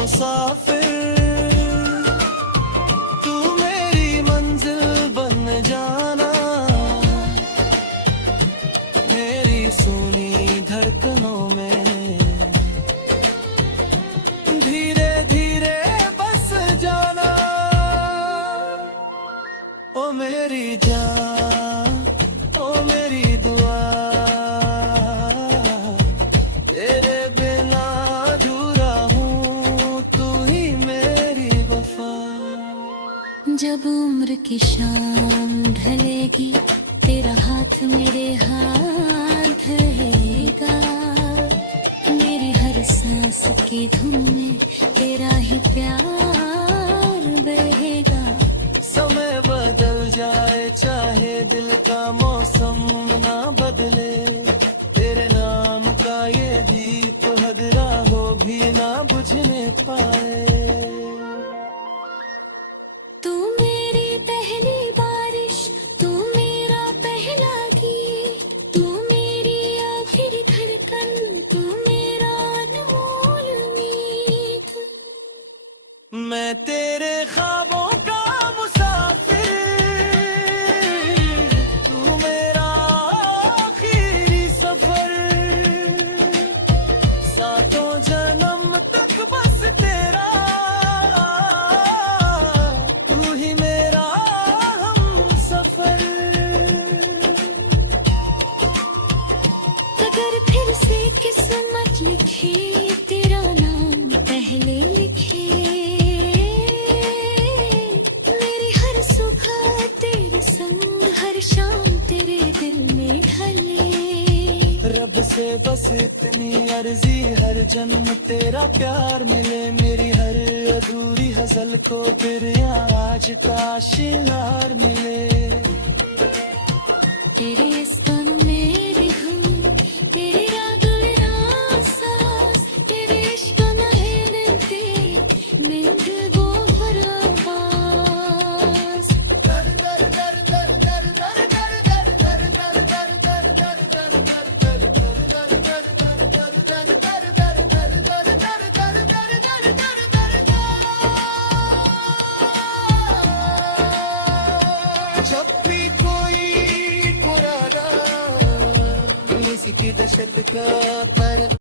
मुसाफिर तू मेरी मंजिल बन जाना मेरी सुनी धड़कनों में धीरे धीरे बस जाना ओ मेरी जान ओ मेरी दुआ तेरे बिना अधूरा हूँ तू ही मेरी वफा। जब उम्र की शाम ढलेगी तेरा हाथ मेरे हाथ रहेगा मेरी हर सांस की धुन में तेरा ही प्यार बहेगा। समय बदल जाए चाहे दिल का मौसम ना बदले तेरे नाम का ये दीप हदरा हो भी ना बुझने पाए। तू मेरी पहली बारिश तू मेरा पहला गीत तू मेरी आखिरी धड़कन तू मेरा अनमोल मीत। मैं तेरे ख्वाबों का मुसाफिर तू मेरा आखिरी सफर सातों जन्म तक बस तेरा तू ही मेरा हम सफर। अगर फिर से किस्मत लिखे तेरा नाम पहले लिखे मेरी हर सुबह तेरे संग हर शाम तेरे दिल में ढले। रब से बस इतनी अर्जी हर जन्म तेरा प्यार मिले मेरी हर अधूरी हज़ल को फिर आज का शिंगार मिले। तेरे इस तन मेरी धुन तेरे राग मेरा सांस तेरे इश्क नहलाते नींद वो हर आवाज़। जब भी कोई पुराना किसी की दशत का पर